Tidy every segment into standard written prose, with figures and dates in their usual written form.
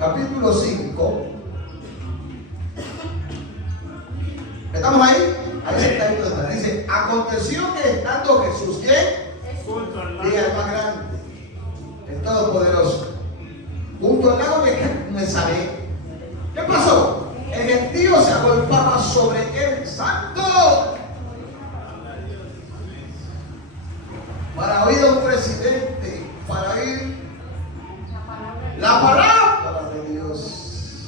capítulo 5. ¿Estamos ahí? Ahí se está viendo. Dice, aconteció que estando Jesús, ¿quién? Diga el más grande, el Todopoderoso, junto al lago de Genesaret. ¿Qué pasó? El gentío se agolpaba sobre el santo para oír a un presidente, para oír la palabra de Dios.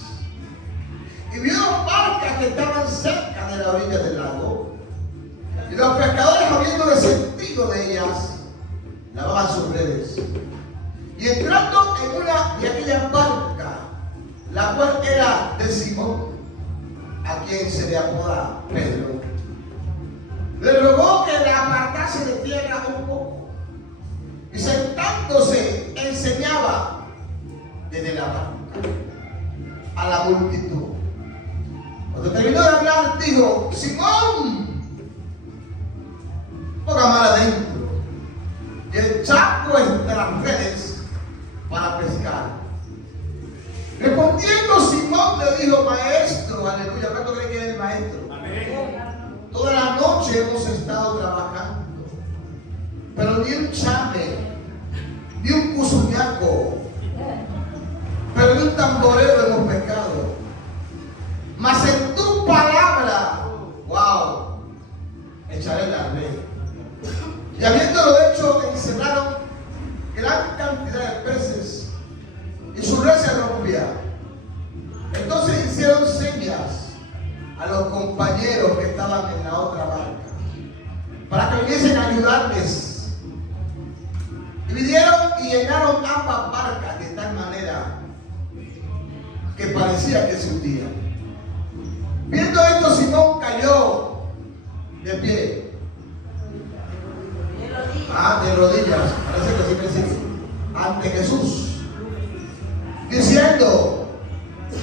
Y vio barcas que estaban cerca de la orilla del lago, y los pescadores, habiendo descendido de ellas, lavaban sus redes. Y entrando en una de aquellas barcas, la cual era de Simón, a quien se le apoda Pedro, le rogó que la apartase de tierra un poco, y sentándose enseñaba desde la barca a la multitud. Cuando terminó de hablar, dijo: Simón, ponga mar adentro y echad vuestras redes para pescar. Respondiendo Simón le dijo: Maestro, aleluya. ¿Cuánto cree que es el maestro? Amén. Toda la noche hemos estado trabajando, pero ni un chame, ni un cusuñaco, pero ni un tamborero hemos pescado. Mas en tu palabra, wow, echaré la red. Y habiéndolo hecho, encerraron gran cantidad de peces, y su red se rompía. Entonces hicieron señas a los compañeros que estaban en la otra barca, para que viniesen a ayudarles. Y vinieron y llenaron ambas barcas de tal manera que parecía que se hundían. Viendo esto, Simón cayó de pie. De rodillas, parece que siempre sigue, ante Jesús, diciendo: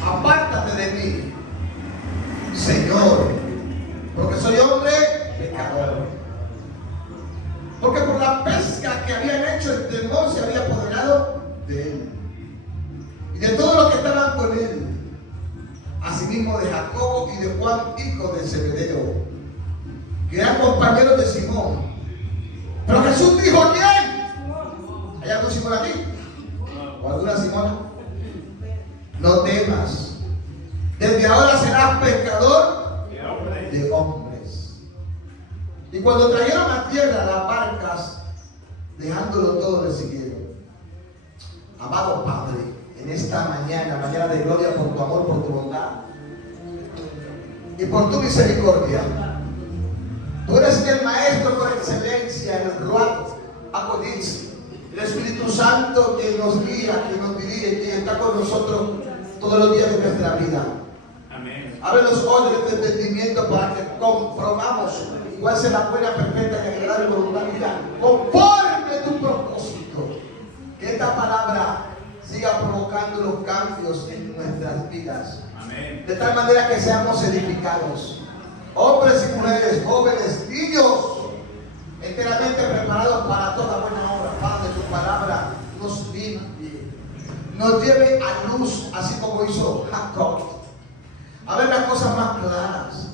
apártate de mí, Señor, porque soy hombre pecador. Porque por la pesca que habían hecho, el temor se había apoderado de él y de todos los que estaban con él, asimismo de Jacobo y de Juan, hijo de Zebedeo, que eran compañeros de Simón. Pero Jesús dijo: ¿quién? ¿Hay algún Simón aquí? ¿O alguna Simona? No temas, desde ahora serás pescador de hombres. Y cuando trajeron a tierra las barcas, dejándolo todo, le siguieron. Amado Padre, en esta mañana de gloria, por tu amor, por tu bondad y por tu misericordia, tú eres el Maestro por excelencia, el Ruach HaKodesh, el Espíritu Santo que nos guía, que nos dirige, que está con nosotros todos los días de nuestra vida. Amén. Abre los ojos de entendimiento para que comprobamos cuál es la buena, perfecta y agradable voluntad tuya, conforme a tu propósito. Que esta palabra siga provocando los cambios en nuestras vidas. Amén. De tal manera que seamos edificados, hombres y mujeres, jóvenes, niños, enteramente preparados para toda buena obra. Padre, tu palabra nos limpie, nos lleve a luz, así como hizo Jacob, a ver las cosas más claras,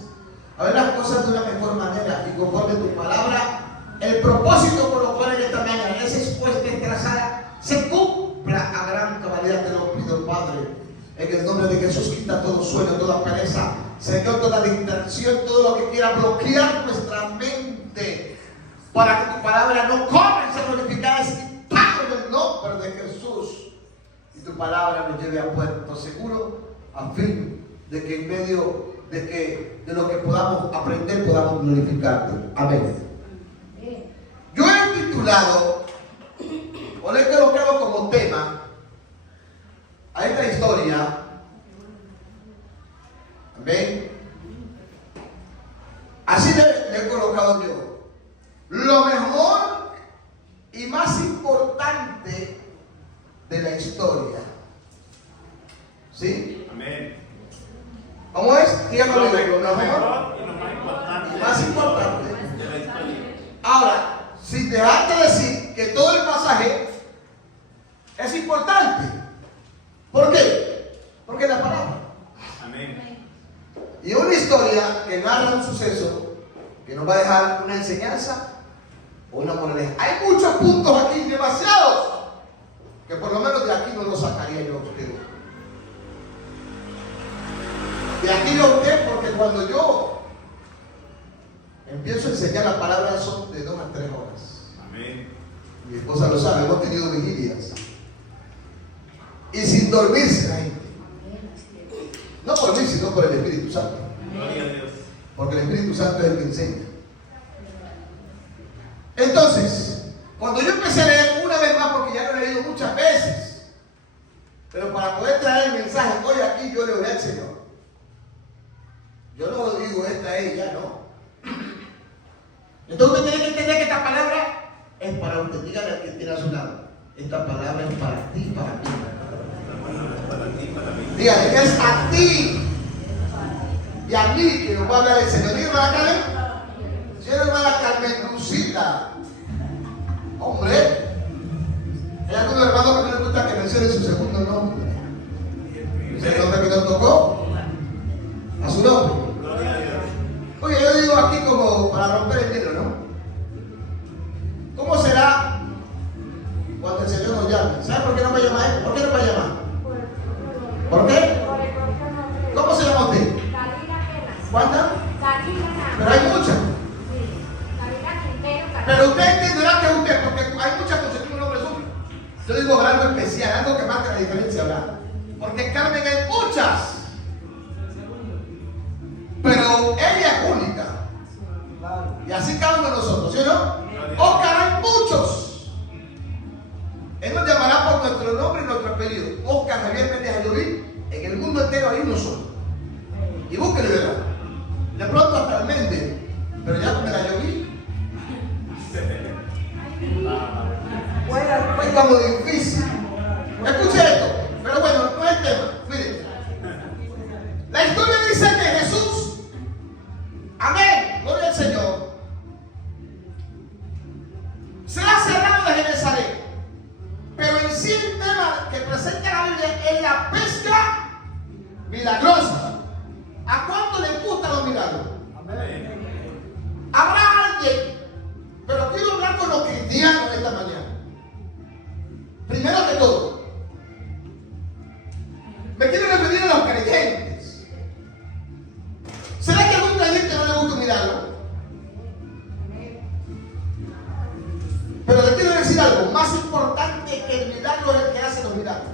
a ver las cosas de una mejor manera, y conforme a tu palabra, el propósito por lo cual en esta mañana es expuesta y trazada se cumpla a gran cabalidad. Te lo pido, Padre, en el nombre de Jesús. Quita todo sueño, toda pereza, Señor, toda distracción, todo lo que quiera bloquear nuestra mente, para que tu palabra no comience a glorificar, es quitado en el nombre de Jesús, y tu palabra nos lleve a puerto seguro, a fin de que en medio de lo que podamos aprender, podamos glorificarte. Amén. Yo he titulado, o le he colocado como tema a esta historia, amén, así le he colocado yo: lo mejor y más importante de la historia. ¿Sí? Amén. ¿Cómo es? Dígame lo mejor y más importante de la historia. Ahora, sin dejar de decir que todo el pasaje es importante. ¿Por qué? narra un suceso que nos va a dejar una enseñanza o una moraleja. Hay muchos puntos aquí, demasiados, que por lo menos de aquí no los sacaría yo a usted. De aquí a usted, porque cuando yo empiezo a enseñar la palabra son de 2 a 3 horas. Amén. Mi esposa lo sabe, hemos tenido vigilias. Y sin dormirse la gente. No por mí, sino por el Espíritu Santo. Gloria a Dios. Porque el Espíritu Santo es el que enseña. Entonces, cuando yo empecé a leer una vez más, porque ya lo he leído muchas veces, pero para poder traer el mensaje hoy aquí, yo le oré al Señor. Yo no lo digo, esta es, ya no. Entonces usted tiene que entender que esta palabra es para usted. Dígale al que tiene a su lado. Esta palabra es para ti, para ti. Para ti, para mí. Dígale que es a ti y a mí que nos va a hablar el Señor. Dígame, hermana Carmen. Sí, hermana Carmen Lucita. Hombre. Hay algunos hermanos que no les gusta que mencione su segundo nombre. ¿El nombre que nos tocó? A su nombre. Gloria a Dios. Oye, yo digo aquí como para romper el hielo, ¿no? ¿Cómo será cuando el Señor nos llame? ¿Sabe por qué no me llama él? ¿Por qué no me llama? ¿Por qué? ¿Cómo se llama usted? ¿Cuántas? Pero hay muchas. Pero usted entenderá que es usted, porque hay muchas cosas que un nombre suyo. Yo digo algo especial, algo que marca la diferencia, ¿verdad? Porque Carmen hay muchas. Pero ella es única. Y así cada uno de nosotros, ¿sí o no? Oscar hay muchos. Él nos llamará por nuestro nombre y nuestro apellido. Oscar Javier Méndez Ayubí. En el mundo entero hay uno solo. Y búsquele, ¿verdad? De pronto hasta el Méndez. Pero ya me la lloví. Fue como difícil. Escuche esto. Pero bueno, no es el tema. Miren. La historia dice que Jesús, amén, gloria al Señor, se ha cerrado desde Nazaret. Pero en sí el tema que presenta la Biblia es la pesca milagrosa. ¿A cuánto les gustan los milagros? Amén. Habrá alguien, pero quiero hablar con los cristianos esta mañana. Primero que todo, me quiero referir a los creyentes. ¿Será que a un creyente no le gusta un milagro? Pero le quiero decir algo, más importante que el milagro es el que hace los milagros.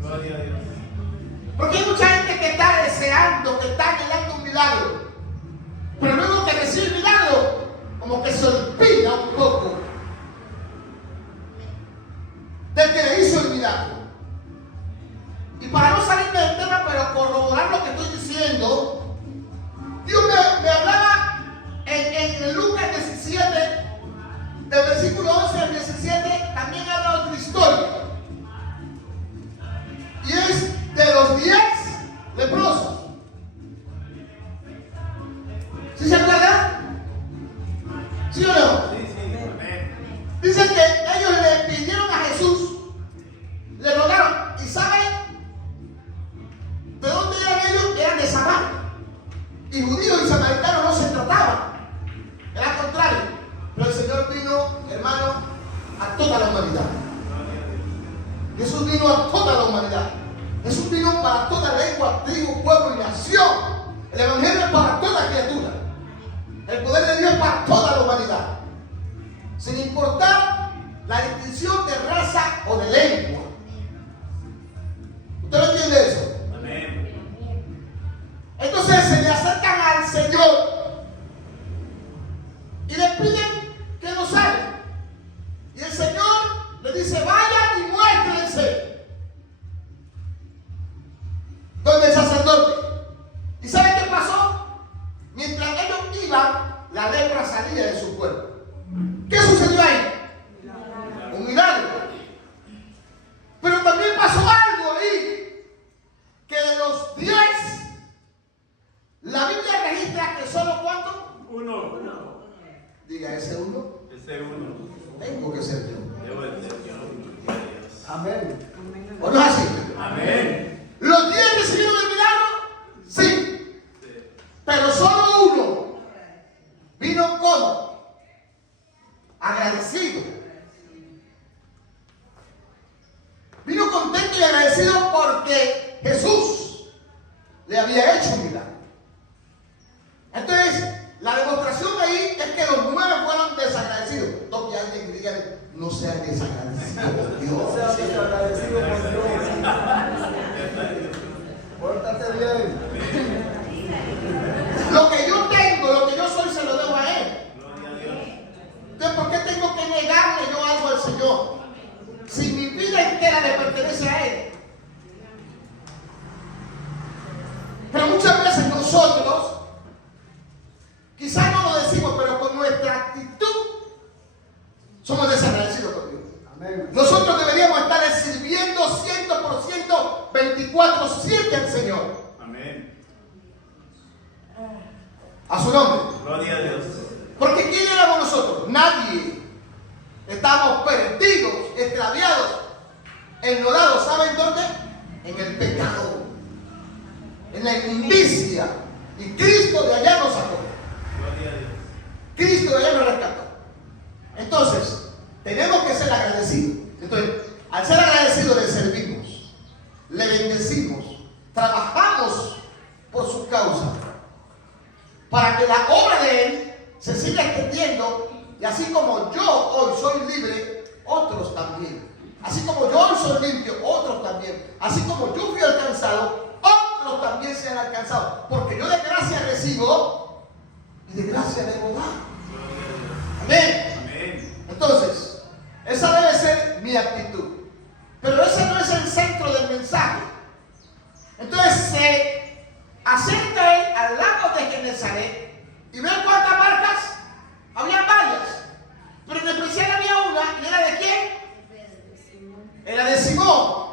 Gloria a Dios. Porque hay mucha gente que está deseando, que está anhelando un milagro. Pero luego que recibe el milagro, como que se olvida un poco del que le hizo el milagro. Y para no salirme del tema, pero corroborar lo que estoy diciendo, Dios me hablaba en Lucas 17, del versículo 11 al 17, también habla otra historia. Y es de los 10 leprosos. ¿Sí se acuerdan? ¿Sí o no? Sí, sí. Amén. Dice que ellos le pidieron a Jesús, le rogaron, y ¿saben de dónde eran ellos? Eran de Samaria. Y judíos y samaritanos no se trataban, era contrario. Pero el Señor vino, hermano, a toda la humanidad. Jesús vino a toda la humanidad. Jesús vino para toda lengua, tribu, pueblo y nación. El Evangelio es para toda criatura. El poder de Dios es para toda la humanidad. Sin importar la distinción de raza o de lengua. ¿Usted lo entiende eso? Amén. Entonces se le acercan al Señor y le piden que lo salven. Y el Señor le dice, vayan y muéstrense donde el sacerdote. ¿Y saben qué pasó? Mientras ellos iban, la lepra salía de su cuerpo. ¿Qué sucedió ahí? Un milagro. agradecido porque Jesús le había hecho un milagro. Entonces, la demostración ahí es que los 9 fueron desagradecidos. Toque a alguien y dígale, no seas desagradecido con Dios. No seas desagradecido con Dios. Pórtate bien. Lo que yo tengo, lo que yo soy, se lo debo a Él. Entonces, ¿por qué tengo que negarle yo algo al Señor? Si mi vida entera le pertenece a Él. Pero muchas veces nosotros, quizás no lo decimos, pero con nuestra actitud somos desagradecidos con Dios. Amén. Nosotros deberíamos estar sirviendo 100%, 24/7 al Señor. Amén. A su nombre. Gloria a Dios. Porque ¿quién éramos nosotros? Nadie. Estábamos perdidos, extraviados, enlodados. ¿Saben dónde? En el pecado, en la inmundicia. Y Cristo de allá nos sacó. Gloria a Dios. Cristo de allá nos rescató. Entonces, tenemos que ser agradecidos. Entonces, al ser agradecidos le servimos, le bendecimos, trabajamos por su causa, para que la obra de Él se siga extendiendo, y así como yo hoy soy libre, otros también. Así como yo hoy soy limpio, otros también. Así como yo fui alcanzado, otros también sean alcanzados. Porque yo de gracia recibo y de gracia debo dar. Amén. Amén. Entonces, esa debe ser mi actitud. Pero ese no es el centro del mensaje. Entonces se acerca él al lago de Genesaret y ve cuántas barcas. Había varias, pero en especial había una, ¿y era de quién? Era de Simón.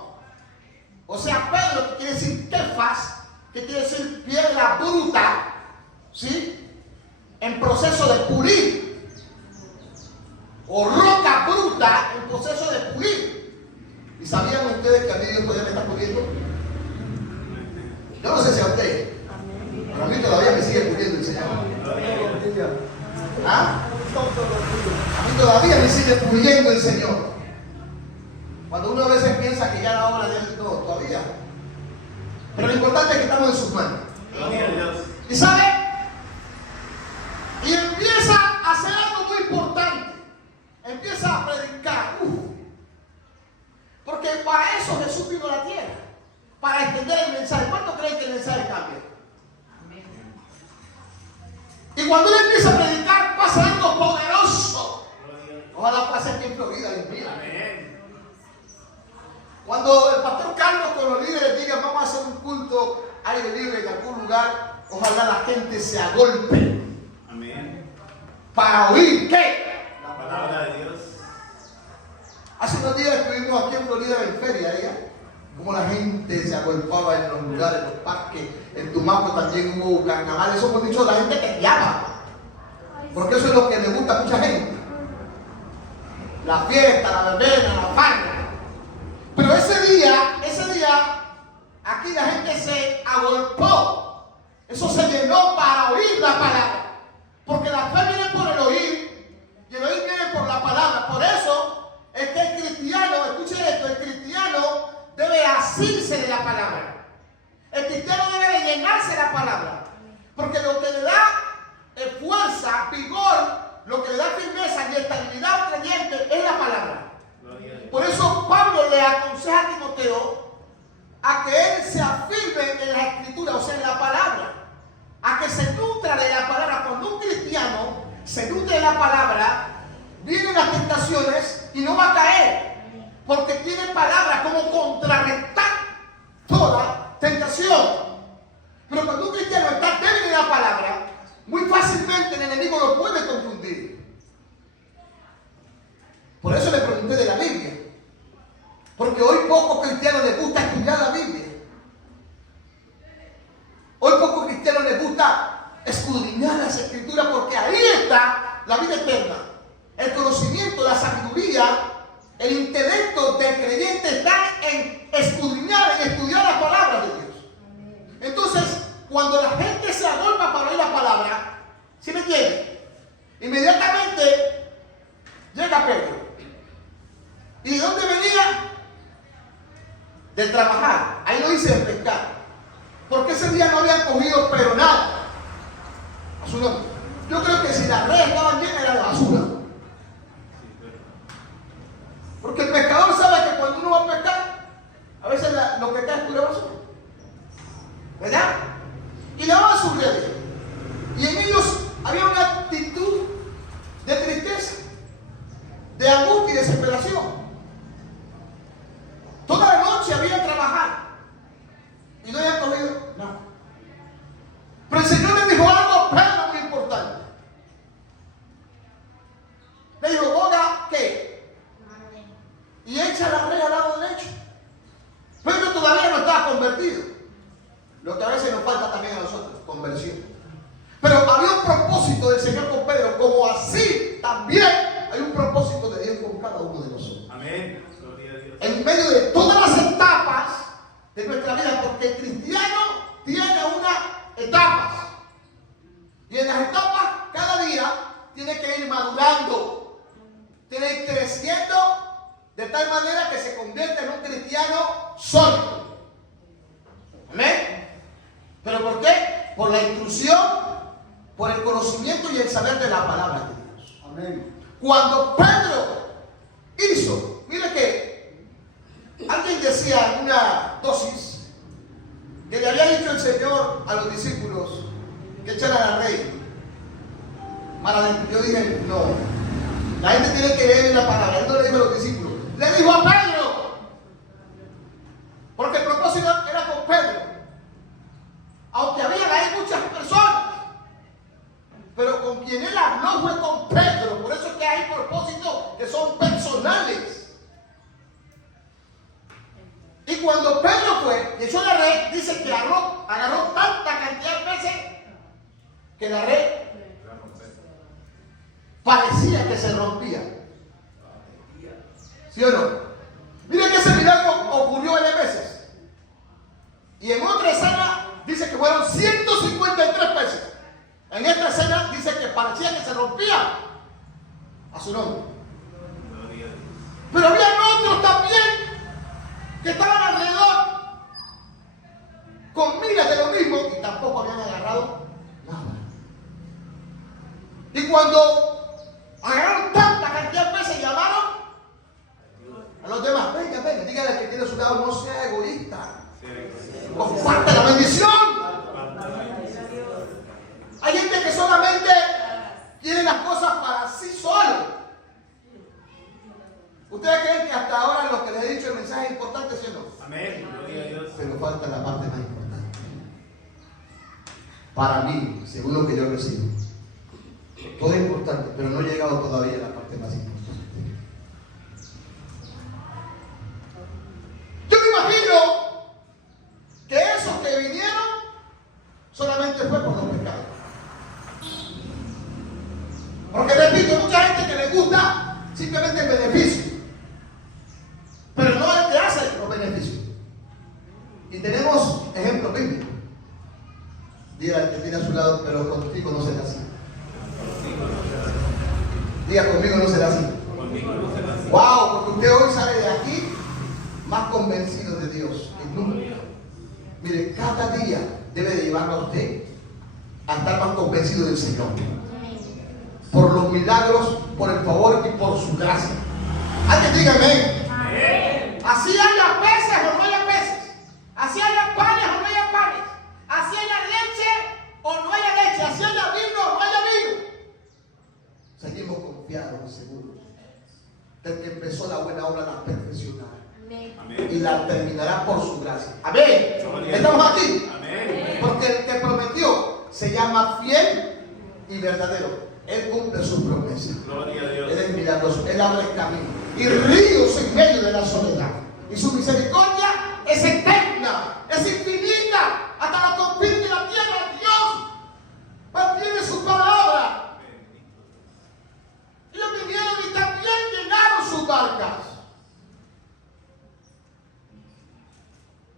O sea, Pedro, que quiere decir Kefas, que quiere decir piedra bruta, ¿sí? En proceso de pulir. O roca bruta en proceso de pulir. ¿Y sabían ustedes que a mí Dios todavía me está puliendo? Yo no sé si a ustedes, pero a mí todavía me sigue puliendo el Señor. ¿Ah? A mí todavía me sigue puliendo el Señor. Cuando uno a veces piensa que ya la obra de Él no, todavía. Pero lo importante es que estamos en sus manos. Gloria a Dios. ¿Y sabe? Y empieza a hacer algo muy importante. Empieza a predicar. Porque para eso Jesús vino a la tierra. Para extender el mensaje. ¿Cuánto creen que el mensaje cambia? Y cuando él empieza a predicar, pasa algo poderoso. Ojalá pase aquí en Florida, Dios mío. Amén. Cuando el pastor Carlos con los líderes diga vamos a hacer un culto aire libre en algún lugar, ojalá la gente se agolpe. Amén. Para oír ¿qué? La palabra de Dios. Hace unos días estuvimos aquí en Florida en feria, como la gente se agolpaba en los lugares, en los parques. En Tumaco también hubo carnaval. Eso hemos dicho, la gente te llama. Porque eso es lo que le gusta a mucha gente. La fiesta, la verbena, la farra. Pero ese día, aquí la gente se agolpó. Eso se llenó para oír la palabra. Porque la fe viene por el oír y el oír viene por la palabra. Por eso es que el cristiano, escuchen esto, el cristiano debe asirse de la palabra. El cristiano debe de llenarse de la palabra. Porque lo que le da fuerza, vigor, lo que le da firmeza y estabilidad al creyente es la palabra. Por eso Pablo le aconseja a Timoteo a que él se afirme en la escritura, o sea, en la palabra. A que se nutra de la palabra. Cuando un cristiano se nutre de la palabra, vienen las tentaciones y no va a caer. Porque tiene palabra como contrarrestar toda tentación. Pero cuando un cristiano está débil en la palabra, muy fácilmente el enemigo lo puede confundir. Por eso le pregunté de la Biblia. Porque hoy pocos cristianos les gusta estudiar la Biblia. Hoy pocos cristianos les gusta escudriñar las escrituras, porque ahí está la vida eterna. El conocimiento, la sabiduría, el intelecto del creyente está en escudriñar, en estudiar la palabra de Dios. Entonces, cuando la gente se agolpa para oír la palabra, ¿sí me entiende? Inmediatamente llega Pedro. ¿Y de dónde venía? de trabajar. Ahí lo dice de pescar. Porque ese día no habían cogido pero nada. A su nombre. Yo creo que si las redes estaban llenas era de basura. Porque el pescador sabe que cuando uno va a pescar, a veces lo que cae es pura basura. ¿Verdad? Y lavaban sus redes. Y en ellos había una actitud de tristeza, de angustia y desesperación. Toda la noche habían trabajado y no habían cogido nada. Pero el Señor le dijo algo a Pedro muy importante. Le dijo, boga, ¿qué? Y echa la red al lado derecho. Pedro todavía no estaba convertido. Lo que a veces nos falta también a nosotros, conversión. Pero había un propósito del Señor con Pedro, como así también hay un propósito de Dios con cada uno de nosotros. Amén. Gloria a Dios. En medio de todas las etapas de nuestra vida, porque el cristiano tiene unas etapas. Y en las etapas, cada día, tiene que ir madurando, tiene que ir creciendo, de tal manera que se convierte en un cristiano sólido. ¿Amén? ¿Pero por qué? Por la instrucción, por el conocimiento y el saber de la palabra de Dios. Amén. Cuando Pedro hizo, mire que alguien decía en una dosis que le había dicho el Señor a los discípulos que echaran a la red. Yo dije, no, la gente tiene que leer la palabra. Él no le dijo a los discípulos, le dijo a Pedro, porque el propósito era con Pedro. Aunque había ahí muchas personas, pero con quien él habló fue con Pedro. Por eso es que hay propósitos que son personales. Y cuando Pedro fue y echó la red, dice que agarró tanta cantidad de peces que la red parecía que se rompía. ¿Sí o no? Miren que ese milagro ocurrió varias veces. Y en otra escena dice que fueron 153 peces. En esta escena dice que parecía que se rompía. A su nombre. Pero había otros también que estaban alrededor con miras de lo mismo y tampoco habían agarrado nada. Y cuando agarraron tanta cantidad de peces, llamaron a los demás. Venga, dígale al que tiene a su lado, no sea egoísta. Comparte la bendición. Hay gente que solamente quiere las cosas para sí solo. ¿Ustedes creen que hasta ahora lo que les he dicho el mensaje es importante, sí o no? Amén. Gloria a Dios. Pero falta la parte más importante. Para mí, según lo que yo recibo, todo es importante, pero no he llegado todavía a la parte más importante. Yo me imagino que esos que vinieron solamente fue por los pecados. Porque repito, hay mucha gente que le gusta simplemente el beneficio, pero no el que hace los beneficios. Y tenemos ejemplos bíblicos. Diga al que tiene a su lado, pero contigo no será así. Diga, conmigo no será así. Wow, porque usted hoy sale de aquí más convencido de Dios que nunca. Mire, cada día debe de llevarlo a usted a estar más convencido del Señor. Por los milagros, por el favor y por su gracia. Alguien diga amén. Así haya peces o no haya peces. Así haya panes o no haya panes. Así haya leche o no haya leche. Así haya vino o no haya vino. Seguimos confiados y seguros. El que empezó la buena obra la perfeccionará. Amén. Y la terminará por su gracia. Amén. ¿Estamos aquí? Amén. Porque el que prometió se llama fiel y verdadero. Él cumple sus promesas. Gloria a Dios. Él es milagroso. Él abre el camino. Y ríos en medio de la soledad. Y su misericordia es eterna. Es infinita. Hasta la confín de la tierra. Dios mantiene su palabra. Ellos vinieron y también llenaron sus barcas.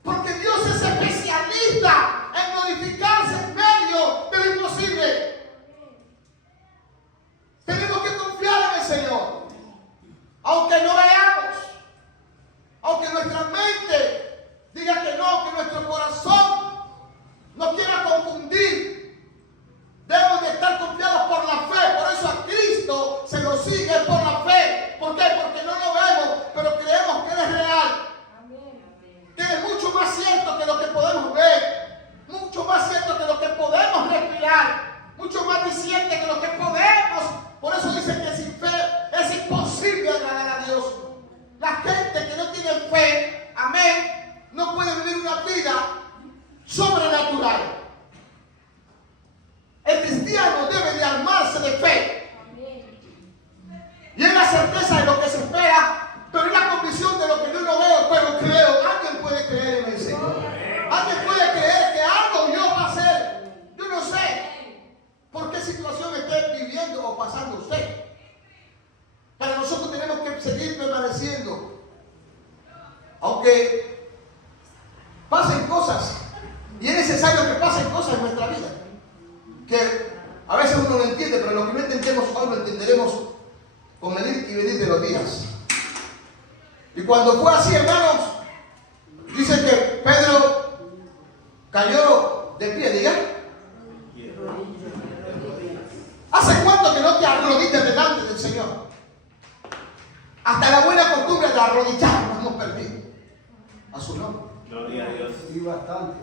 Porque Dios es especialista en modificarse en medio de lo imposible. Tenemos que confiar en el Señor. Aunque no veamos, aunque nuestra mente más cierto que lo que podemos ver, mucho más cierto que lo que podemos respirar, mucho más diciente que lo que podemos. Por eso dice que sin fe es imposible agradar a Dios. La gente que no tiene fe, amén, no puede vivir una vida sobrenatural. El cristiano debe de armarse de fe. Y es la certeza de lo que se espera, pero es la convicción de lo que yo no veo, pero creo. Alguien puede creer en el Señor. Alguien puede creer que algo Dios va a hacer. Yo no sé por qué situación esté viviendo o pasando usted. Para nosotros tenemos que seguir permaneciendo. Aunque pasen cosas, y es necesario que pasen cosas en nuestra vida, que a veces uno no entiende, pero lo que no entendemos hoy lo entenderemos con el ir y venir de los días. Y cuando fue así, hermanos, dice que Pedro cayó de pie, diga. ¿Hace cuánto que no te arrodillas delante del Señor? Hasta la buena costumbre de arrodillarnos hemos perdido. A su nombre. Gloria a Dios. Y bastante.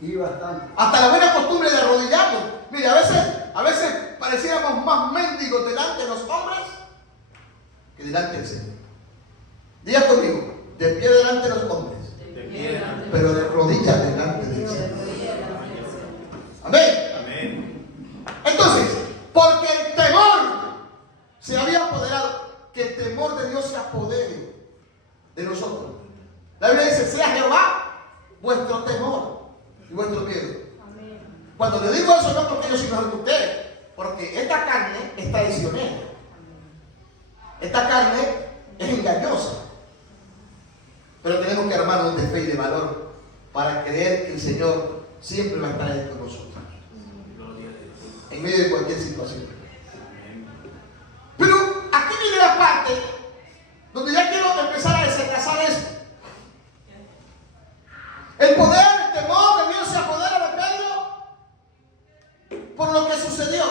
Y bastante. Hasta la buena costumbre de arrodillarnos. Mire, a veces pareciéramos más mendigos delante de los hombres que delante del Señor. Diga conmigo, de pie delante de los hombres, De pie delante. pero de rodillas delante del Señor. Amén. Amén. Entonces, porque el temor se había apoderado, que el temor de Dios se apodere de nosotros. La Biblia dice, sea Jehová vuestro temor y vuestro miedo. Cuando le digo eso, no porque yo soy mejor que ustedes, porque esta carne es traicionera. Esta carne es engañosa. Pero tenemos que armarnos de fe y de valor para creer que el Señor siempre va a estar ahí con nosotros. Gloria a Dios. En medio de cualquier situación. Amén. Pero aquí viene la parte donde ya quiero empezar a desenlazar esto. El poder, el temor de Dios se apodera de Pedro por lo que sucedió.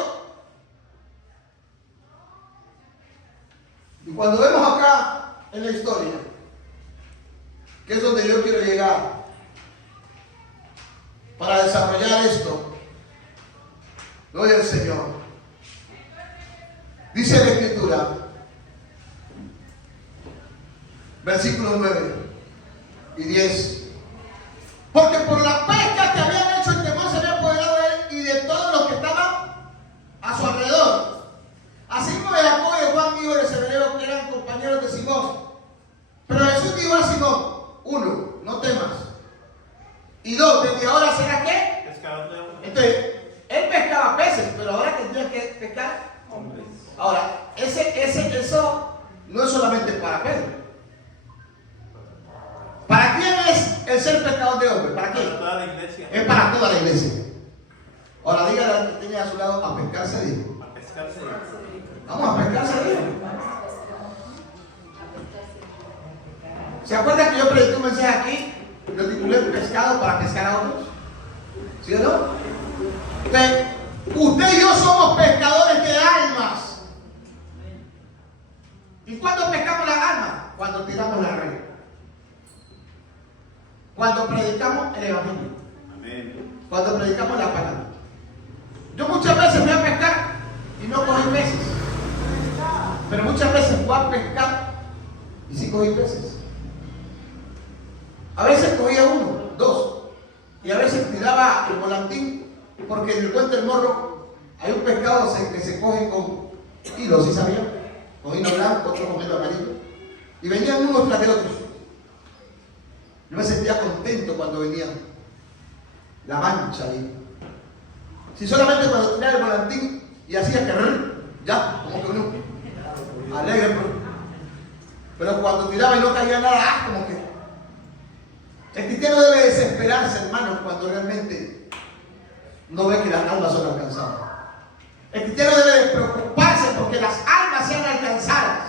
Y cuando vemos acá en la historia, que es donde yo quiero llegar para desarrollar esto, gloria al Señor. Dice la Escritura, versículos 9 y 10. Porque por la pesca que habían hecho, el temor se había apoderado de él y de todos los que estaban a su alrededor. Así como de Jacob y de Juan, hijo de Zebedeo, que eran compañeros de Simón. Pero Jesús dijo a Simón: 1, no temas. Y 2, ¿desde ahora será qué? Pescador de hombres. Entonces, él pescaba peces, pero ahora tendría que pescar. Hombres. Ahora, eso no es solamente para Pedro. ¿Para quién es el ser pescador de hombres? ¿Para quién? Para toda la iglesia. Es para toda la iglesia. Ahora dígale al que tenga a su lado: a pescarse, dijo. A pescarse. Vamos a pescarse, dijo. ¿Se acuerdan que yo prediqué un mensaje aquí? Lo titulé Pescado para pescar a otros. ¿Sí o no? Usted y yo somos pescadores de almas. ¿Y cuándo pescamos las almas? Cuando tiramos la red. Cuando predicamos el Evangelio. Amén. Cuando predicamos la palabra. Yo muchas veces voy a pescar y no cogí peces. Pero muchas veces voy a pescar y sí cogí peces. A veces cogía 1, 2. Y a veces tiraba el volantín, porque en el puente del Morro hay un pescado que se coge con hilo, ¿sí sabían? Con hilo blanco, otro con hilo amarillo. Y venían unos tras de otros. Yo me sentía contento cuando venían. La mancha ahí. Si solamente cuando tiraba el volantín y hacía que ya, como que uno alegre. Pero cuando tiraba y no caía nada, como que. El cristiano debe desesperarse, hermanos, cuando realmente no ve que las almas son alcanzadas. El cristiano debe preocuparse porque las almas sean alcanzadas.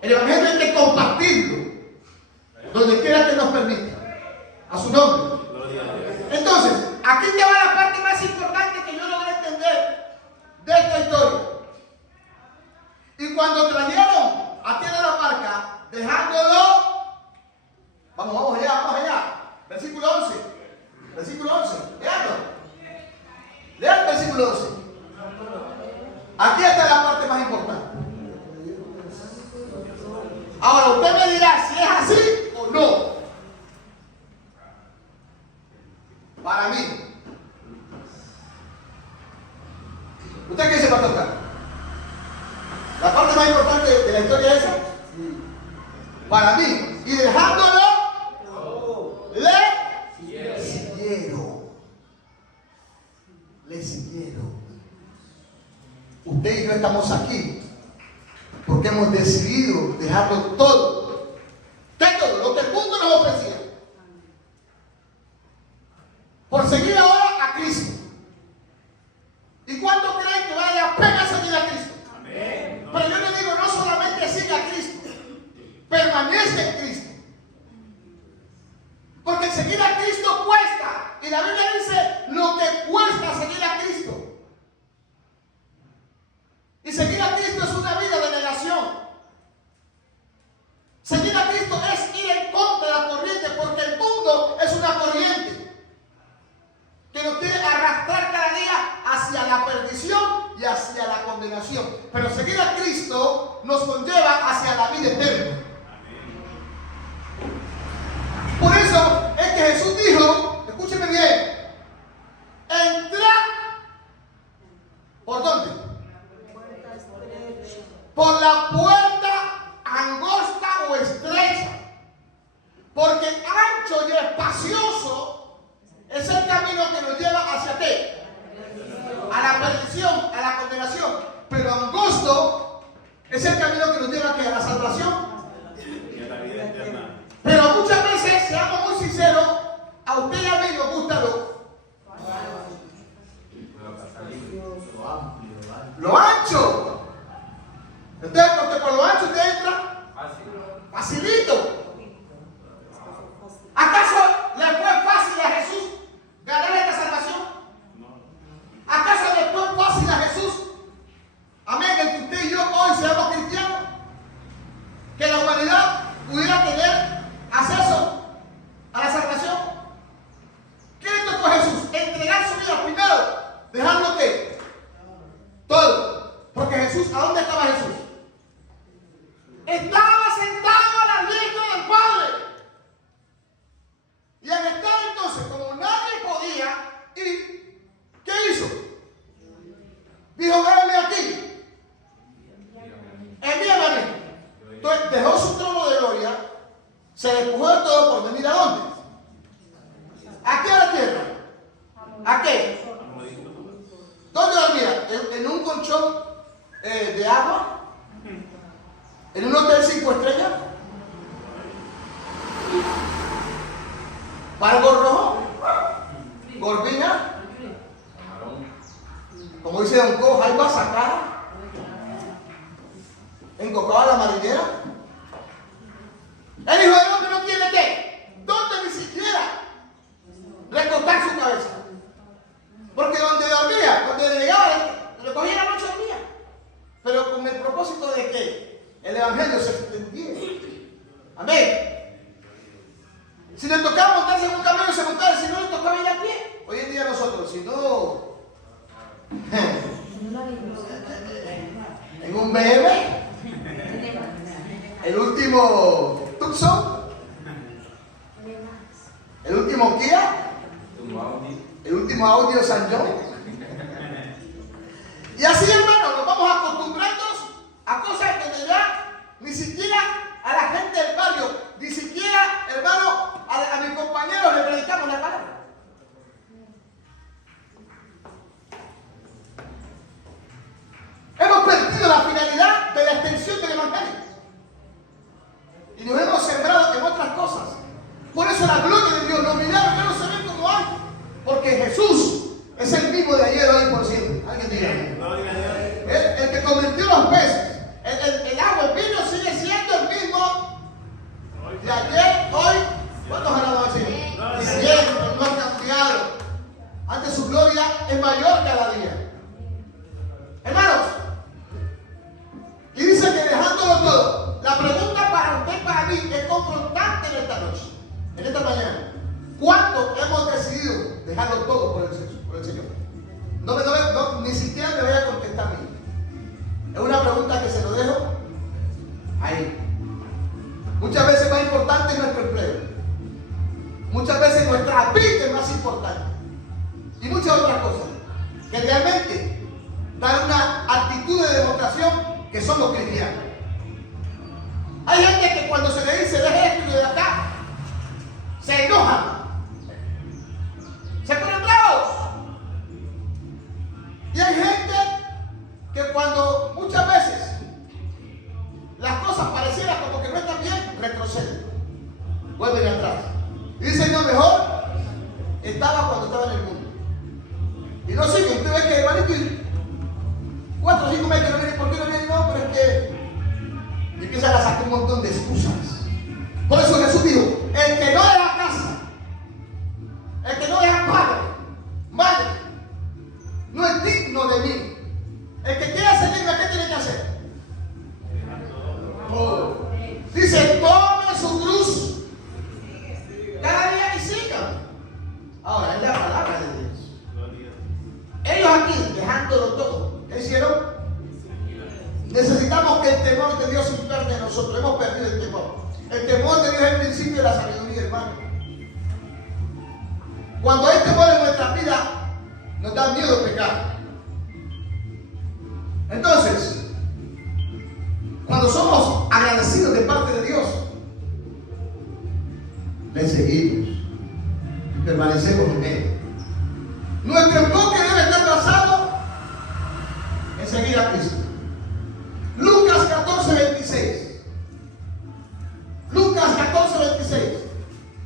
El Evangelio hay que compartirlo donde quiera que nos permita. A su nombre. Gloria a Dios. Entonces, aquí ya va la parte más importante que yo logré entender de esta historia. Y cuando trajeron a tierra la barca, dejándolo para mí. Y dejándolo, le siguieron. Le siguieron. Usted y yo estamos aquí porque hemos decidido dejarlo todo. ¿Qué todo? Lo que el mundo nos ofrecía. Por seguir ahora a Cristo. ¿Y cuánto creen que vale la pena seguir a Cristo? Amén. Pero yo le digo, no solamente siga a Cristo, permanece en Cristo. Porque seguir a Cristo cuesta. Y la Biblia dice lo que cuesta seguir a Cristo. Y seguir a Cristo es una vida de negación. Seguir a Cristo es ir en contra de la corriente, porque el mundo es una corriente que nos quiere arrastrar cada día hacia la perdición y hacia la condenación. Pero seguir a Cristo nos conlleva hacia la vida eterna. Por eso es que Jesús dijo, escúcheme bien, entrad. ¿Por dónde? Por la puerta angosta o estrecha. Porque ancho y espacioso es el camino que nos lleva hacia qué? A la perdición, a la condenación. Pero angosto es el camino que nos lleva ¿qué? A la salvación. Y a la vida eterna. Pero muchas veces, seamos muy sinceros, a usted y a mí nos gusta lo ancho. Entonces, porque por lo ancho usted entra facilito. ¿Acaso le fue fácil a Jesús ganar esta salvación? ¿Acaso le fue fácil a Jesús? Amén, el que usted y yo hoy seamos cristianos. Que la humanidad pudiera tener acceso a la salvación. ¿Qué le tocó a Jesús? Entregar su vida primero. Dejarlo ¿qué? Todo. Porque Jesús, ¿a dónde estaba Jesús? Estaba sentado a la diestra del Padre. Y al estar entonces, como nadie podía ir, ¿qué hizo? Dijo, véanme aquí. Envíame a mí. Entonces dejó su trono de gloria, se despojó de todo por venir a dónde. ¿A qué a la tierra? ¿A qué? ¿Dónde dormía? ¿En un colchón de agua? ¿En un hotel 5 estrellas? ¿Barco rojo? ¿Gorbina? Como dice Don Co, Jaiba Sacada. ¿Encocado a la marinera? El Hijo del Hombre no tiene ¿qué? ¿Dónde ni siquiera recostar su cabeza? Porque donde dormía, donde llegaba, le cogía la noche dormía. Pero con el propósito de que el Evangelio se extendiera. Amén. Si le tocaba montarse en un camello, se montaba. Si no le tocaba ir a pie. Hoy en día nosotros, si no en un BM, el último Tucson, el último Kia, el último Audi de San John. Y así, hermano, nos vamos acostumbrando a cosas que ya ni siquiera a la gente del barrio, ni siquiera, hermano, a mis compañeros le predicamos la palabra. Hemos perdido la finalidad de la extensión del Evangelio. Y nos hemos sembrado en otras cosas. Por eso la gloria de Dios, los milagros ya no se ven como antes. Porque Jesús es el mismo de ayer, hoy y por siempre. ¿Alguien diga? El que convirtió los peces, el agua, el vino sigue siendo el mismo de ayer, hoy. ¿Cuántos alaban así? Y siempre, no ha cambiado. Antes su gloria es mayor cada día. Hermanos, y dice que dejándolo todo. La pregunta para usted y para mí es confrontante en esta noche, en esta mañana. ¿Cuánto hemos decidido dejarlo todo por el Señor? No, ni siquiera me voy a contestar a mí. Es una pregunta que se lo dejo ahí. Muchas veces más importante es nuestro empleo. Muchas veces nuestra vida es más importante. Y muchas otras cosas que realmente dan una actitud de demostración que somos cristianos. Hay gente que cuando se le dice deje esto y de acá, se enojan, se ponen bravos. Y hay gente que cuando muchas veces las cosas parecieran como que no están bien, retroceden, vuelven atrás y dicen no, mejor estaba cuando estaba en el mundo. Y no sigue, usted ve que hermanito, 4 o 5 meses que no viene, ¿por qué no viene? No, pero es que y empiezan a sacar un montón de excusas. Por eso Jesús dijo, el que no deja casa, el que no deja padre, madre, no es digno de mí. El que quiera seguirme, ¿qué tiene que hacer? Oh. Dice, tome su cruz cada día y siga. Ahora, es la palabra de Dios. Ellos aquí, dejándolo todo, ¿qué hicieron? Necesitamos que el temor de Dios imperne en nosotros. Hemos perdido el temor. El temor de Dios es el principio de la sabiduría, hermano. Cuando hay temor en nuestra vida, nos da miedo pecar. Entonces, cuando somos agradecidos de parte de Dios, le seguimos y permanecemos en Él. Nuestro enfoque debe estar basado en seguir a Cristo. Lucas 14:26. Lucas 14:26.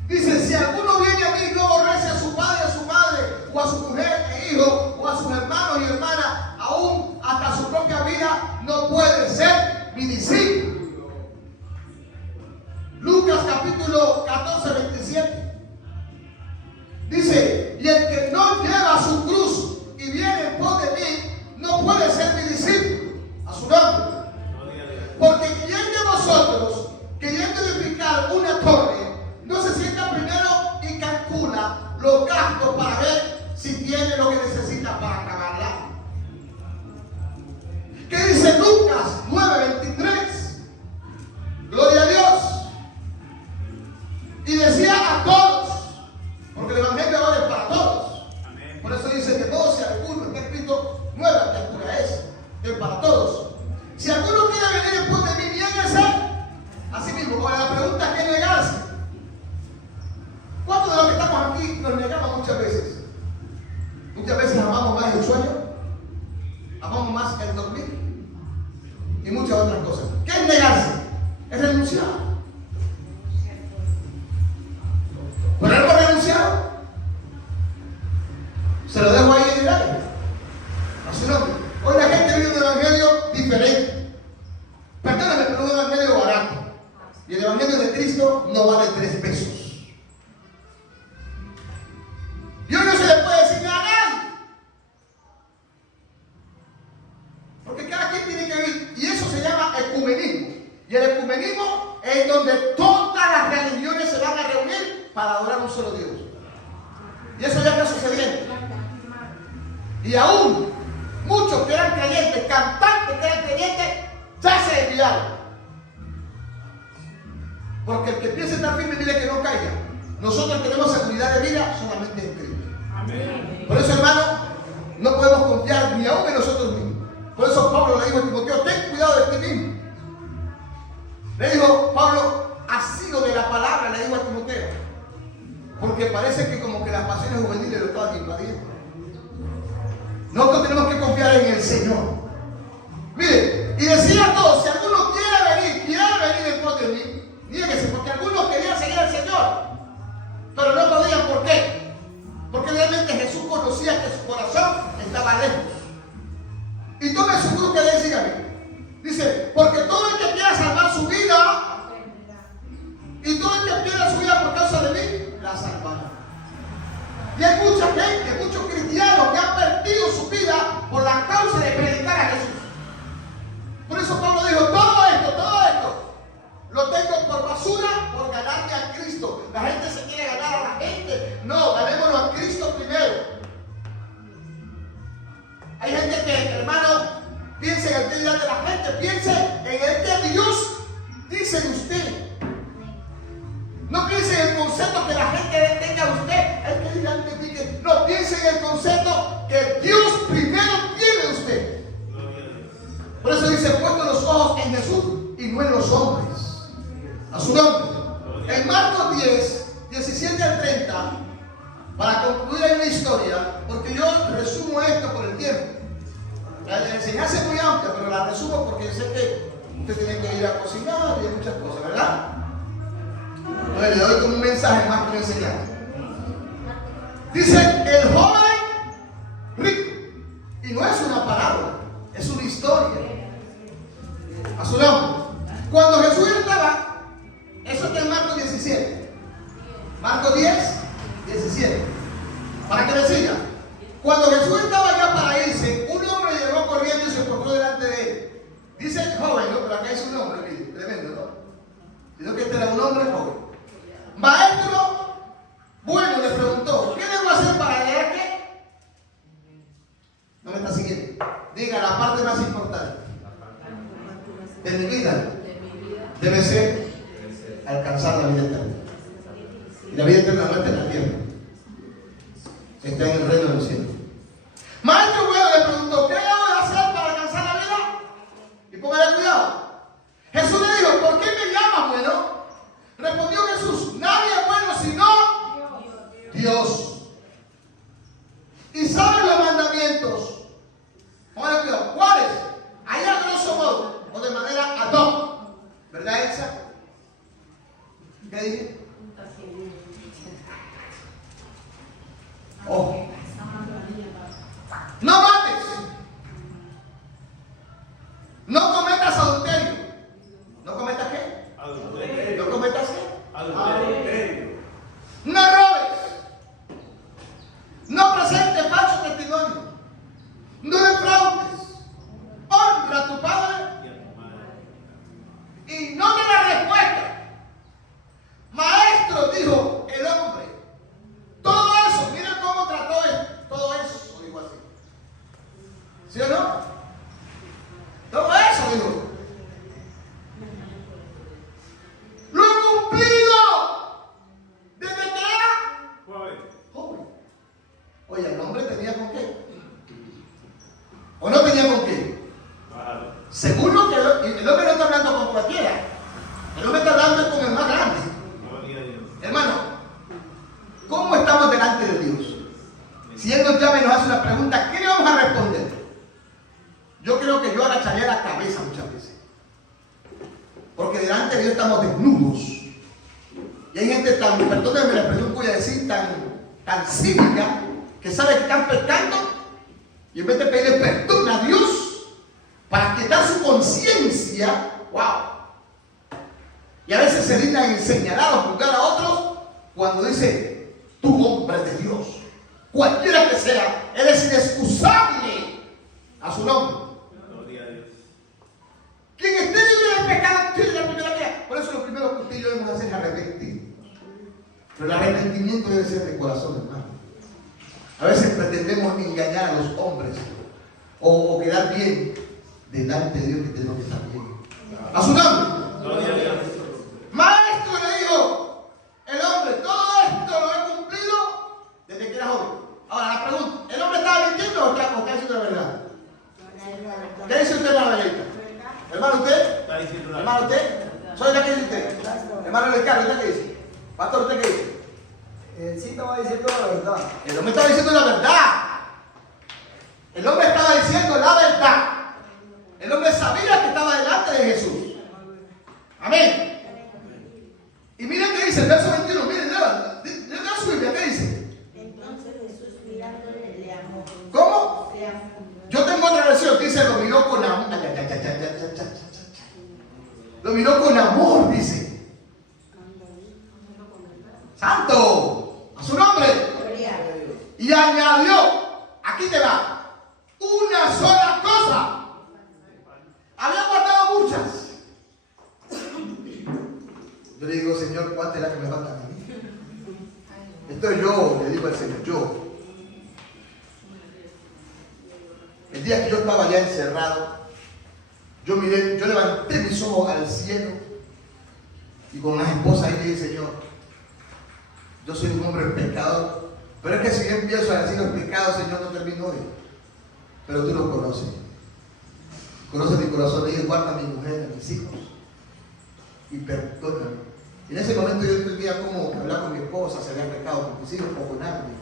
Dice, si alguno viene a mí y no aborrece a su padre, a su madre, o a su mujer e hijo, o a sus hermanos y hermanas, aún hasta su propia vida, no puede ser mi discípulo. Lucas capítulo 14:27. Dice, y el que no lleva su cruz y viene en pos de mí, no puede ser mi discípulo. A su nombre. Porque ¿quién de vosotros, queriendo edificar una torre, no se sienta primero y calcula los gastos para ver si tiene lo que necesita para acabarla? ¿Qué dice Lucas 9:23? Gloria a Dios. Y decía a todos, porque el evangelio ahora es para todos. Amén. Por eso dice que todos si alguno, está escrito, nueva criatura es para todos. Si alguno quiere venir después de mí, niéguese. Así mismo, con la pregunta ¿qué negarse? ¿Cuántos de los que estamos aquí nos negamos muchas veces? Muchas veces amamos más el sueño, amamos más el dormir y muchas otras cosas. ¿Qué es negarse? Es renunciar. ¿Pero hemos renunciado? Se lo dejo ahí en el aire. A su nombre. Hoy la gente vive un evangelio diferente. Perdóname, pero un evangelio barato. Y el evangelio de Cristo no vale 3 pesos. Y hoy no se le puede decir nada a nadie. Porque cada quien tiene que vivir. Y eso se llama ecumenismo. Y el ecumenismo es donde todas las religiones se van a reunir para adorar a un solo Dios. Y eso ya está sucediendo. Y aún muchos que eran creyentes, cantantes que eran creyentes, ya se desviaron. Porque el que piense estar firme, mire que no caiga. Nosotros tenemos seguridad de vida solamente en Cristo. Amén. Por eso, hermano, no podemos confiar ni aún en nosotros mismos. Por eso Pablo le dijo a Timoteo, ten cuidado de ti mismo. Le dijo Pablo, asido de la palabra, le dijo a Timoteo. Porque parece que como que las pasiones juveniles lo estaban invadiendo. Nosotros tenemos que confiar en el Señor. Mire, y decía a todos, si alguno quiere venir en pos de mí, niéguese, porque algunos querían seguir al Señor, pero no podían. ¿Por qué? Porque realmente Jesús conocía que su corazón estaba lejos. Y tome su cruz que le dice a mí. Dice, porque todo el que quiera salvar su vida, y todo el que pierda su vida por causa de mí, la salvará. Y hay mucha gente, muchos cristianos que han perdido su vida por la causa de predicar a Jesús. Por eso Pablo dijo, todo esto, lo tengo por basura por ganarme a Cristo. La gente se quiere ganar a la gente. No, ganémonos a Cristo primero. Hay gente que, hermano, piensa en el que dirá de la gente, piense en el que Dios dice de usted. No piense en el concepto que la gente tenga de usted. El que dirá de mí. No, piense en el concepto que Dios primero tiene de usted. Por eso dice, puesto los ojos en Jesús y no en los hombres. para concluir hay una historia, porque yo resumo esto por el tiempo. La enseñanza es muy amplia, pero la resumo porque sé que usted tiene que ir a cocinar y hay muchas cosas, ¿verdad? Entonces le doy como un mensaje más que una enseñanza. Dice, el joven rico. Y no es una parábola, es una historia. A su nombre. Cuando Jesús estaba, eso está en Marcos 17. Marcos 10, 17. Para que me siga. Cuando Jesús estaba ya para irse, un hombre llegó corriendo y se postró delante de él. Dice el joven, ¿no? Pero acá es un hombre, mire, tremendo, ¿no? Sino que este era un hombre joven. Maestro, bueno, le preguntó, ¿qué debo hacer para leer qué? No me está siguiendo. Diga la parte más importante de mi vida. Debe ser alcanzar la vida eterna. Y la vida eterna no está en la tierra, está en el reino de los cielos. Maestro, bueno, le preguntó, ¿qué debo hacer para alcanzar la vida? Y póngale cuidado. Jesús le dijo, ¿por qué me llamas bueno? Respondió Jesús, nadie es bueno sino Dios. Y saben los mandamientos. Póngale cuidado. ¿Cuáles? Ahí a grosso modo, o de manera ad hoc. ¿Verdad, Elsa? ¿Qué dije? Oh. No mates. No cometas adulterio. ¿No cometas qué? Adulterio. ¿No cometas qué? Adulterio. No robes. No presentes falso testimonio. No defraudes. Honra a tu padre. Y no me da respuesta. Maestro, dijo el hombre. Todo eso, miren cómo trató él. Todo eso, dijo así. ¿Sí o no? Todo eso, dijo. Lo he cumplido desde que era joven. Oye, el hombre tenía con qué. ¿O no tenía con qué? Según lo que el hombre no está hablando con cualquiera. El hombre está hablando con el más grande. Hermano, ¿cómo estamos delante de Dios? Si Él nos llama y nos hace una pregunta, ¿qué le vamos a responder? Yo creo que yo agacharía la cabeza muchas veces. Porque delante de Dios estamos desnudos. Y hay gente tan, perdónenme la expresión que voy a decir, tan cínica, que sabe que están pecando y en vez de pedirle perdón a Dios para quitar su conciencia, wow. Y a veces se dignan en señalar o juzgar a otros cuando dice, tú hombre de Dios, cualquiera que sea, eres inexcusable a su nombre. Quien esté libre de pecado tiene la primera guía. Por eso lo primero que usted y yo debemos hacer es arrepentirnos. Pero el arrepentimiento debe ser de corazón, hermano. A veces pretendemos engañar a los hombres o quedar bien delante de Dios, que tenemos que estar bien. A su nombre. Maestro, le dijo el hombre, todo esto lo he cumplido desde que era joven. Ahora la pregunta, ¿el hombre estaba mintiendo o está diciendo la verdad? ¿Qué dice usted, hermano Belita? ¿Hermano usted? Está diciendo la ¿Hermano usted? ¿Soy la que dice usted? ¿Hermano Ricardo, usted qué dice? Pastor, ¿usted qué dice? Sí estaba diciendo la verdad. El hombre estaba diciendo la verdad. El hombre estaba diciendo la verdad. El hombre sabía que estaba delante de Jesús. Amén. Y miren qué dice el verso 21. Miren, lea su Biblia. ¿Qué dice? Entonces Jesús mirándole le amó. ¿Cómo? Le amó. Yo tengo otra versión que dice lo miró con amor. Lo miró con amor, dice. Santo. A su nombre. Y añadió. Aquí te va. Una sola cosa. Había guardado muchas. Yo le digo, Señor, ¿cuántas es la que me falta a mí? Estoy yo, le digo al Señor, yo. El día que yo estaba ya encerrado, yo levanté mis ojos al cielo y con las esposas ahí le dije, Señor, yo soy un hombre pecador, pero es que si yo empiezo a decir los pecados, Señor, no termino hoy. Pero tú los conoces. Conoces mi corazón, le dije, guarda a mi mujer, a mis hijos y perdóname. Y en ese momento yo entendía cómo hablar con mi esposa, si había pecado con mis hijos o con alguien.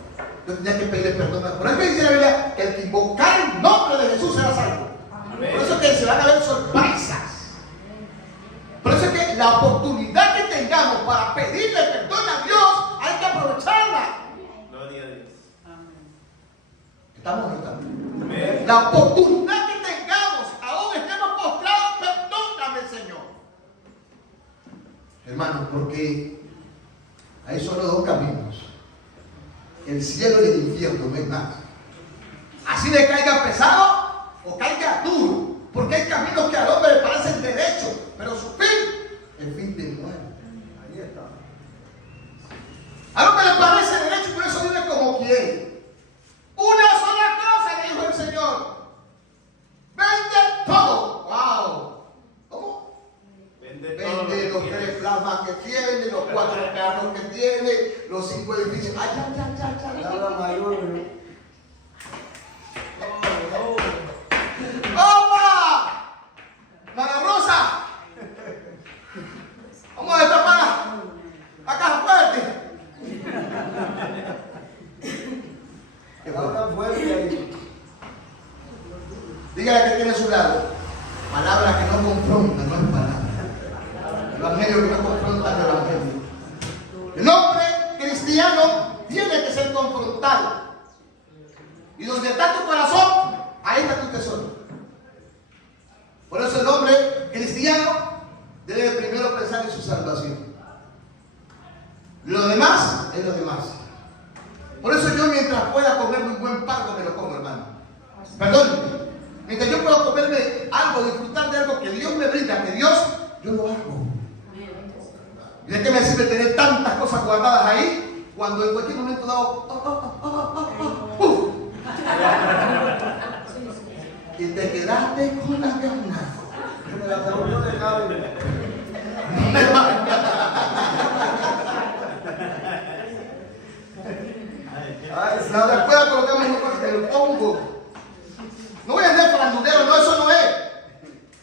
yo tenía que pedirle perdón. Por eso dice la Biblia que el que invocar el nombre de Jesús será salvo. Por eso es que se van a ver sorpresas. Por eso es que la oportunidad que tengamos para pedirle perdón a Dios hay que aprovecharla. Gloria a Dios. ¿Estamos o no estamos? Amén. La oportunidad que tengamos, aún estemos postrados, perdóname, Señor. Hermano, porque hay solo dos caminos: el cielo y el infierno, no hay más. Así le caiga pesado o caiga duro, porque hay caminos que al hombre le parecen derechos, pero su fin, el fin de muerte. Ahí está. Al hombre le parece derecho y por eso vive como quiere. Una sola cosa, le dijo el Señor: vende todo. ¡Wow! ¿Cómo? Vende todo lo Vende que los tienes. 3 plasmas que tiene, los 4 carros que tiene, los 5 edificios. ¡Ay, ay, ay, ay, ay! Nada mayor, ¿no? ¡Opa! ¡María Rosa! Vamos a destapar la caja fuerte. Habla fuerte ahí. Dígale que tiene a su lado: palabra que no confronta, no es palabra. Evangelio que no confronta, no es evangelio. El hombre cristiano tiene que ser confrontado. Y donde está tu corazón, ahí está tu tesoro. Por eso el hombre cristiano debe primero pensar en su salvación. Lo demás es lo demás. Por eso yo, mientras pueda comerme un buen pan, me lo como, hermano. Perdón. Mientras yo pueda comerme algo, disfrutar de algo que Dios me brinda, que Dios, yo lo hago. ¿Y de qué me sirve tener tantas cosas guardadas ahí cuando en cualquier momento dado ¡puf! Y te quedaste con la gana? En el ataúd no le cabe. Ay, sí. No, después colocamos un poco que lo pongo. No voy a andar farandulero, no, eso no es.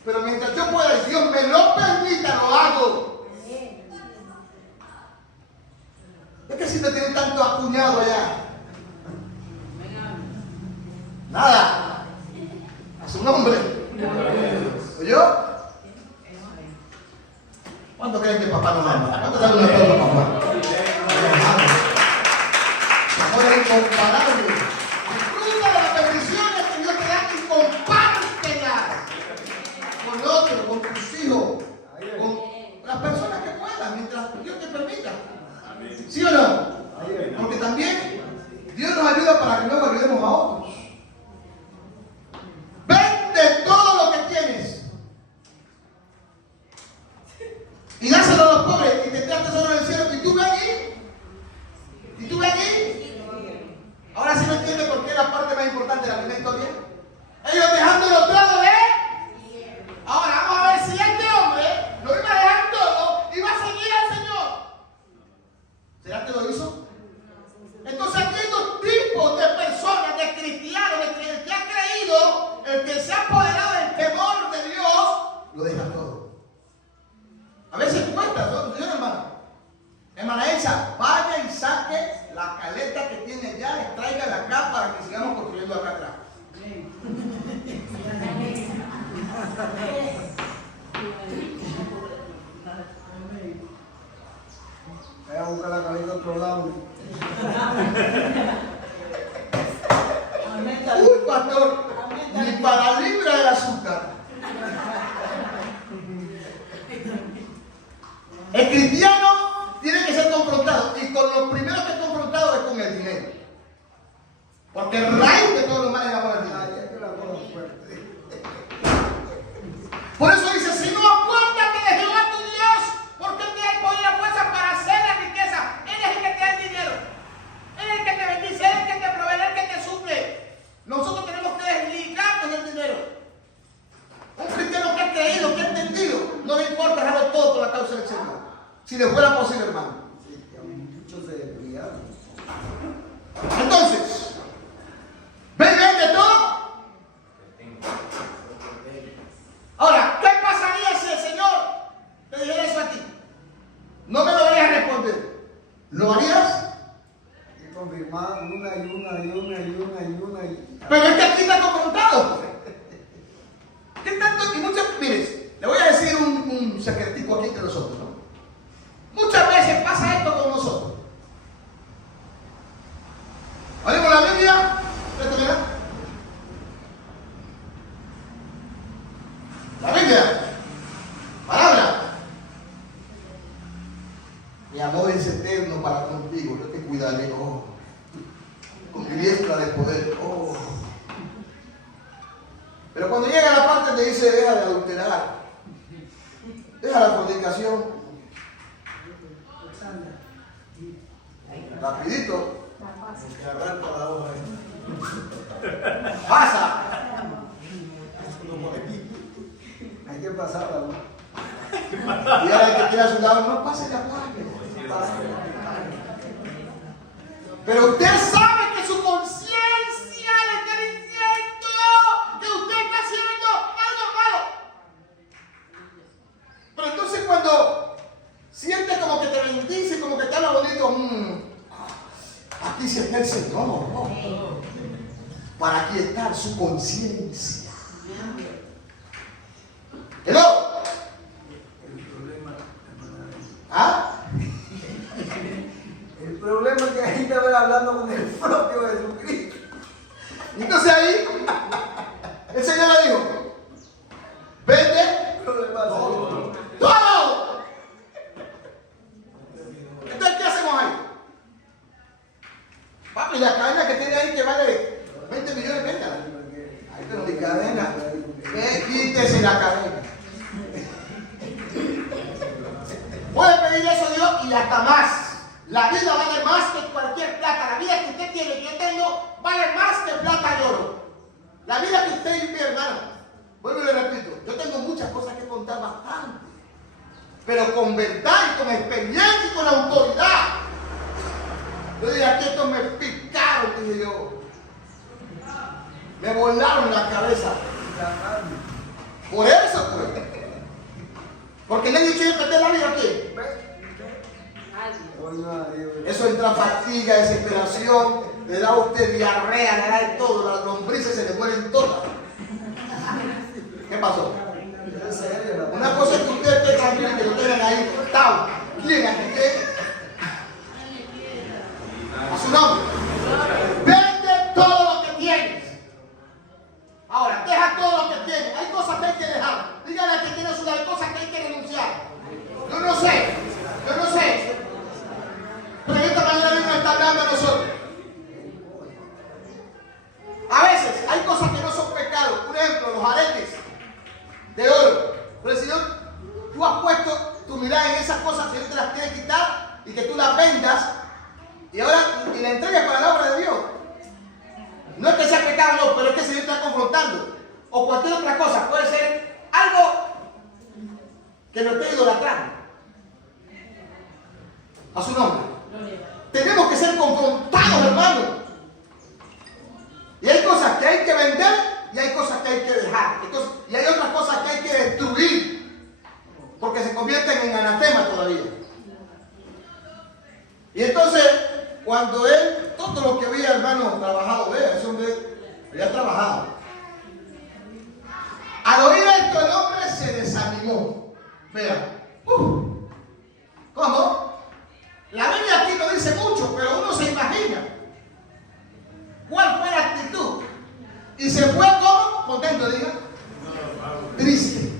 Pero mientras yo pueda y Dios me lo permita, lo hago. ¿De qué sirve tener tanto acuñado allá? Nada. A su nombre. ¿Oyó? ¿Cuánto creen que papá nos ama? ¿Cuánto dan un aplauso a papá? Amor es incomparable. Disfruta de las bendiciones que Dios te da y compártelas con otros, con tus hijos, con las personas que puedan, mientras Dios te permita. ¿Sí o no? Ahí está. Porque también Dios nos ayuda para que luego ayudemos a otros. Vende todo lo que tienes y dáselo a los pobres y tendrás tesoro en el cielo. ¿Y tú ven aquí? ¿Y tú ven aquí? Ahora sí no entiende por qué la parte más importante del alimento bien. Ellos dejándolo todo, ¿eh? Ahora vamos a ver si este hombre lo iba a dejar todo y va a seguir al Señor. ¿Será que lo hizo? Entonces aquí hay dos tipos de personas, de cristianos, el que ha creído, el que se ha apoderado del temor de Dios, lo deja todo. A veces cuesta, ¿no, hermano? Hermana Elsa, vaya y saque la caleta que tiene allá y tráigala acá para que sigamos construyendo acá atrás. Vaya a buscar la caleta a otro lado. Uy, pastor, ni para libra del azúcar. El cristiano tiene que ser confrontado, y con los primeros que es confrontado es con el dinero. Porque el raíz de todo lo malo es amor al dinero. Ahí es que la cosa es fuerte. Por eso dice: si no, acuérdate de Jehová tu Dios, porque Él te da el poder y la fuerza para hacer la riqueza. Él es el que te da el dinero. Él es el que te bendice, Él es el que te provee, el que te suple. Nosotros tenemos que desligarnos del dinero. Un cristiano que ha creído, que ha entendido, no le importa dejarlo todo por la causa del Señor. Si después más una y una y una y una y una y... Pero es que aquí está confrontado. ¿Qué tanto? Y muchas, mire, le voy a decir un secretico aquí entre nosotros, ¿no? Muchas veces pasa esto con nosotros. Abrimos la Biblia, mira. La Biblia, palabra. Mi amor es eterno para contigo, yo te cuidaré, oh, con mi diestra de poder, oh. Pero cuando llega la parte donde dice deja de adulterar, deja la fornicación, rapidito, Se arranca la hoja. pasa. Hay que pasarla, ¿no? Y ahora el que quiera a su lado, no pase la página. Pero usted sabe que su conciencia le está diciendo que usted está haciendo algo malo. Pero entonces cuando siente como que te bendice, como que te habla bonito, aquí sí está el Señor, ¿no? Para quietar su conciencia. Hello. ¿Ah? El problema es que ahí te ven hablando con el propio Jesucristo. Entonces ahí, el Señor le dijo, vende El problema es todo. Entonces, ¿qué hacemos ahí? Papi, la cadena que tiene ahí que vale 20 millones, véndala. Ahí tengo mi cadena. Quítese la cadena. Puede pedir eso Dios y hasta más. La vida vale más que cualquier plata. La vida que usted tiene, que yo tengo, vale más que plata y oro. La vida que usted vive, hermano. Vuelvo y le repito, yo tengo muchas cosas que contar bastante. Pero con verdad y con experiencia y con autoridad. Yo dije, aquí estos me picaron, dije yo. Me volaron la cabeza. Por eso, pues. Porque le he dicho yo perder la vida aquí. Eso entra fatiga, desesperación, le da a usted diarrea, le da de todo, las lombrices se le mueren todas. ¿Qué pasó? Una cosa es que usted esté tranquilo y que lo tengan ahí, ¡tau! ¿Quién aquí qué? A su nombre. Vende todo lo que tienes. Ahora, deja todo lo que tienes. Hay cosas que hay que dejar. Dígale al que tiene su lado, hay cosas que hay que renunciar. Yo no sé. Pero esta mañana Dios nos está hablando a nosotros. A veces hay cosas que no son pecados. Por ejemplo, los aretes de oro. Pero el Señor, tú has puesto tu mirada en esas cosas que Él te las quiere quitar y que tú las vendas y ahora y la entregues para la obra de Dios. No es que sea pecado, no, pero es que el Señor te está confrontando. O cualquier otra cosa. Puede ser algo que lo esté idolatrando. A su nombre. Tenemos que ser confrontados, hermano. Y hay cosas que hay que vender y hay cosas que hay que dejar. Y hay otras cosas que hay que destruir. Porque se convierten en anatema todavía. Y entonces, cuando él, todo lo que había, hermano, trabajado, vea, ese hombre había trabajado. Al oír esto, el hombre se desanimó. Vea. ¿Cómo? La Biblia aquí no dice mucho, pero uno se imagina cuál fue la actitud. Y se fue como, contento, diga, triste.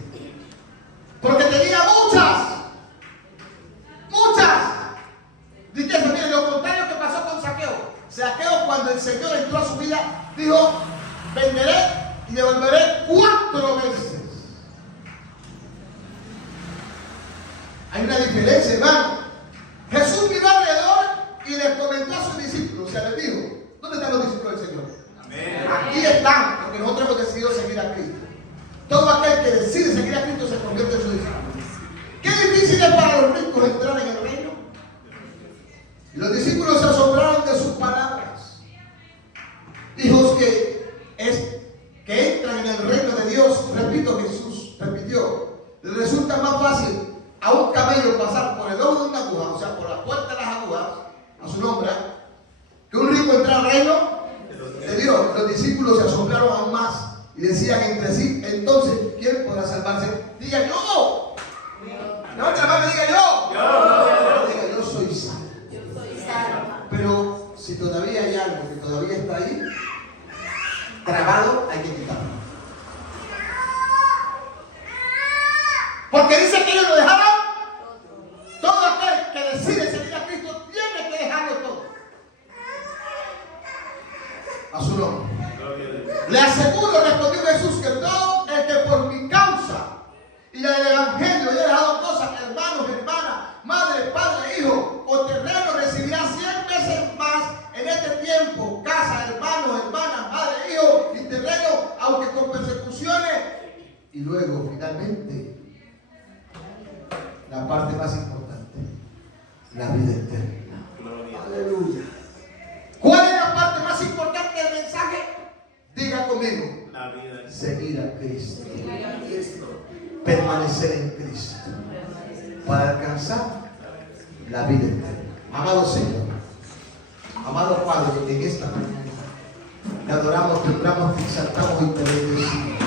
Porque tenía muchas. Dice, mire, lo contrario que pasó con Saqueo. Saqueo, cuando el Señor entró a su vida, dijo, venderé y devolveré 4 veces. Hay una diferencia, hermano. Jesús miró alrededor y les comentó a sus discípulos, o sea, les dijo, ¿dónde están los discípulos del Señor? Amén. Aquí están, porque nosotros hemos decidido seguir a Cristo. Todo aquel que decide seguir a Cristo se convierte en su discípulo. Qué difícil es para los ricos entrar en el reino. Y los discípulos se asombraron de sus palabras. Hijos que entran en el reino de Dios, repito, Y decían entre sí, entonces, ¿quién podrá salvarse? Diga yo. No, otra más me diga yo. Diga, yo soy salvo. Pero si todavía hay algo que todavía está ahí, trabado, hay que quitarlo. Porque dice que ellos lo dejaron. Todo aquel que decide seguir a Cristo tiene que dejarlo todo. A su nombre. Le aseguro, respondió Jesús, que todo el que por mi causa y la del Evangelio haya dejado cosas, hermanos, hermanas, madre, padre, hijo o terreno, recibirá 100 veces más en este tiempo, casa, hermanos, hermanas, madre, hijo y terreno, aunque con persecuciones. Y luego, finalmente, la parte más importante, la vida eterna. Aleluya. ¿Cuál es la parte más importante del mensaje? Diga conmigo. La vida. Seguir a Cristo. Permanecer en Cristo. Para alcanzar la vida eterna. Amado Señor, amado Padre, en esta mañana te adoramos, te honramos, te exaltamos y te bendecimos.